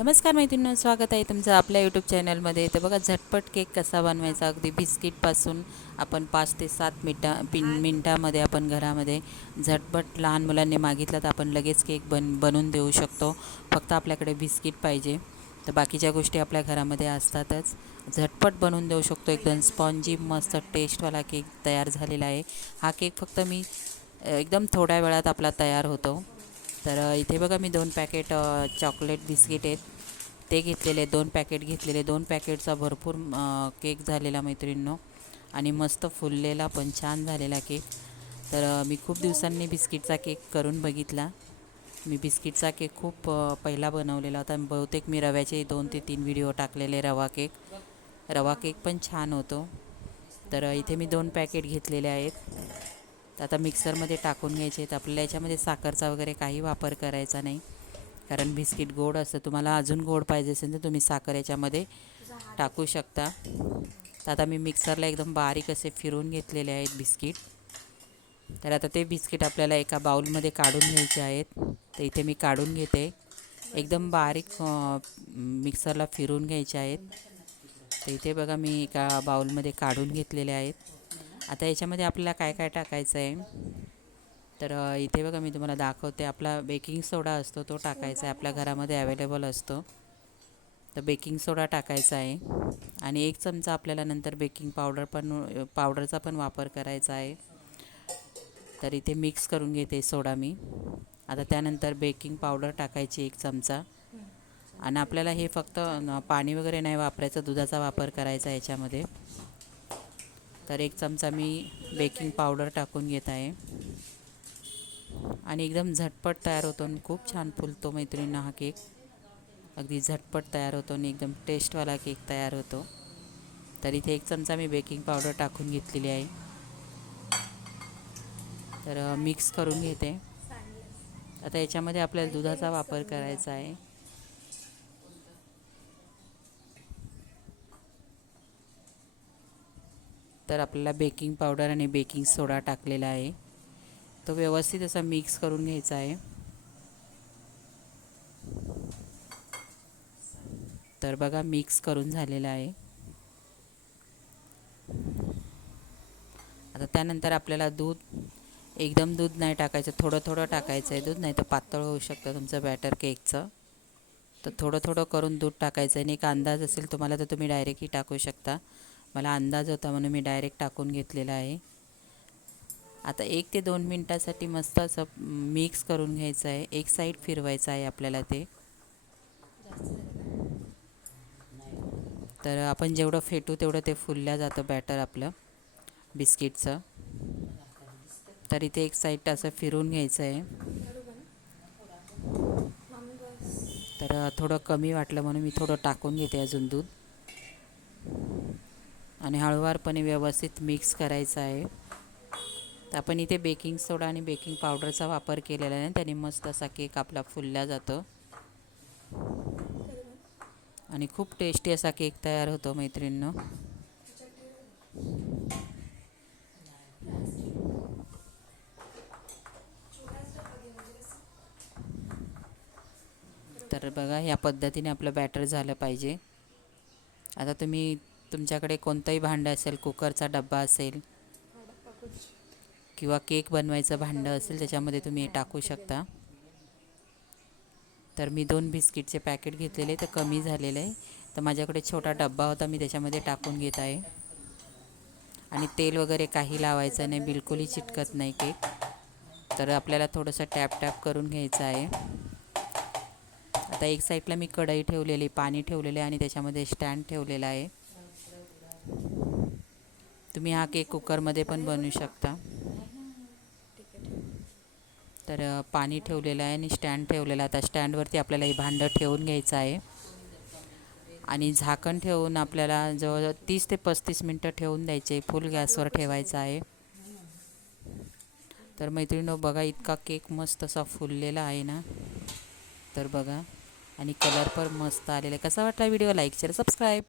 नमस्कार मैत्रिणी स्वागत आहे तुमचं आपल्या यूट्यूब चॅनलमध्ये तर बघा झटपट केक कसा बनवायचा अगदी बिस्किटपासून आपण पाच ते सात मिनटा पिन मिनटामध्ये आपण घरामध्ये झटपट लहान मुलांनी मागितलं तर आपण लगेच केक बन बनवून देऊ शकतो. फक्त आपल्याकडे बिस्किट पाहिजे. तर बाकीच्या गोष्टी आपल्या घरामध्ये असतातच. झटपट बनवून देऊ शकतो एकदम स्पॉन्जी मस्त टेस्टवाला केक तयार झालेला आहे. हा केक फक्त मी एकदम थोड्या वेळात आपला तयार होतो. तर इथे बघा मी दोन पॅकेट चॉकलेट बिस्किट आहेत. ते घेतलेले दोन पॅकेट घेतलेले दोन पॅकेटचा भरपूर केक झालेला मैत्रिणींनो. आणि मस्त फुललेला पण छान झालेला केक. तर मी खूप दिवसांनी बिस्किटचा केक करून बघितला. मी बिस्किटचा केक खूप पहिला बनवलेला होता. बहुतेक मी रव्याचे दोन ते तीन व्हिडिओ टाकलेले रवा केक. रवा केक पण छान होतो. तर इथे मी दोन पॅकेट घेतलेले आहेत. तर आता मिक्सरमध्ये टाकून घ्यायचे आहेत. आपल्याला याच्यामध्ये साखरचा वगैरे काही वापर करायचा नाही. कारण बिस्किट गोड असतं. तुम्हाला अजून गोड पाहिजे असेल तर तुम्ही साखर याच्यामध्ये टाकू शकता. तर आता मी मिक्सरला एकदम बारीक असे फिरून घेतलेले आहेत बिस्किट. तर आता ते बिस्किट आपल्याला एका बाउलमध्ये काढून घ्यायचे आहेत. तर इथे मी काढून घेते. एकदम बारीक मिक्सरला फिरून घ्यायचे आहेत. तर इथे बघा मी एका बाउलमध्ये काढून घेतलेले आहेत. आता याच्यामध्ये आपल्याला काय काय टाकायचं आहे तर इथे बघा मी तुम्हाला दाखवते. आपला बेकिंग सोडा असतो तो टाकायचा आहे. आपल्या घरामध्ये अवेलेबल असतो. तर बेकिंग सोडा टाकायचा आहे. आणि एक चमचा आपल्याला नंतर बेकिंग पावडर पण पावडरचा पण वापर करायचा आहे. तर इथे मिक्स करून घेते सोडा मी. आता त्यानंतर बेकिंग पावडर टाकायची एक चमचा. आणि आपल्याला हे फक्त पाणी वगैरे नाही वापरायचं दुधाचा वापर करायचा याच्यामध्ये. तर एक चमचा मी बेकिंग पावडर टाकून घेत आहे. आणि एकदम झटपट तयार होतो आणि खूप छान फुलतो मैत्रिणींना हा केक. अगदी झटपट तयार होतो आणि एकदम टेस्टवाला केक तयार होतो. तर इथे एक चमचा मी बेकिंग पावडर टाकून घेतलेली आहे. तर मिक्स करून घेते. आता याच्यामध्ये आपल्याला दुधाचा वापर करायचा आहे. तर आपल्याला बेकिंग पावडर आणि बेकिंग सोडा टाकलेला आहे. तो व्यवस्थित असा मिक्स करून घ्यायचा आहे. तर बघा मिक्स करून झालेला आहे. आता त्यानंतर आपल्याला दूध एकदम दूध नाही टाकायचं थोडं थोडं टाकायचं आहे दूध नाही तर पातळ होऊ शकतं तुमचं बॅटर केकचं. तर थोडं थोडं करून दूध टाकायचं आहे आणि एक अंदाज असेल तुम्हाला तर तुम्ही डायरेक्टही टाकू शकता. मला अंदाज होता म्हणून मी डायरेक्ट टाकून घेतलेला आहे. आता एक ते दोन मिनटासाठी मस्त असं मिक्स करून घ्यायचं आहे. एक साईड फिरवायचं आहे आपल्याला ते. तर आपण जेवढं फेटू तेवढं ते फुलल्या जातं बॅटर आपलं बिस्किटचं. तर इथे एक साईड असं फिरून घ्यायचं आहे. तर थोडं कमी वाटलं म्हणून मी थोडं टाकून घेते अजून दूध. आणि हळूवारपणे व्यवस्थित मिक्स करायचं आहे. तर आपण इथे बेकिंग सोडा आणि बेकिंग पावडरचा वापर केलेला आहे. त्याने मस्त असा केक आपला फुलला जातो. आणि खूप टेस्टी असा केक तयार होतो मैत्रिणींनो. तर बघा ह्या पद्धतीने आपलं बॅटर झालं पाहिजे. आता तुम्ही तुमच्याकडे कोणतंही भांडं असेल कुकरचा डब्बा असेल किंवा केक बनवायचं भांडं असेल त्याच्यामध्ये तुम्ही टाकू शकता. तर मी दोन बिस्किटचे पॅकेट घेतलेले तर कमी झालेलं आहे. तर माझ्याकडे छोटा डब्बा होता मी त्याच्यामध्ये टाकून घेत आहे. आणि तेल वगैरे काही लावायचं नाही बिलकुलही चिटकत नाही केक. तर आपल्याला थोडंसं टॅप टॅप करून घ्यायचं आहे. आता एक साईडला मी कढई ठेवलेली पाणी ठेवलेलं आहे आणि त्याच्यामध्ये स्टँड ठेवलेला आहे. तुम्ही हा केक कुकरमध्ये पण बनवू शकता. तर पाणी ठेवलेलं आहे आणि स्टँड ठेवलेला आहे. आता स्टँडवरती आपल्याला हे भांडं ठेवून घ्यायचं आहे. आणि झाकण ठेवून आपल्याला जवळजवळ तीस ते पस्तीस मिनटं ठेवून द्यायचे. फुल गॅसवर ठेवायचं आहे. तर मैत्रिणीनो बघा इतका केक मस्त असा फुललेला आहे ना. तर बघा. आणि कलर पण मस्त आलेला आहे. कसा वाटला व्हिडिओ? Like share subscribe.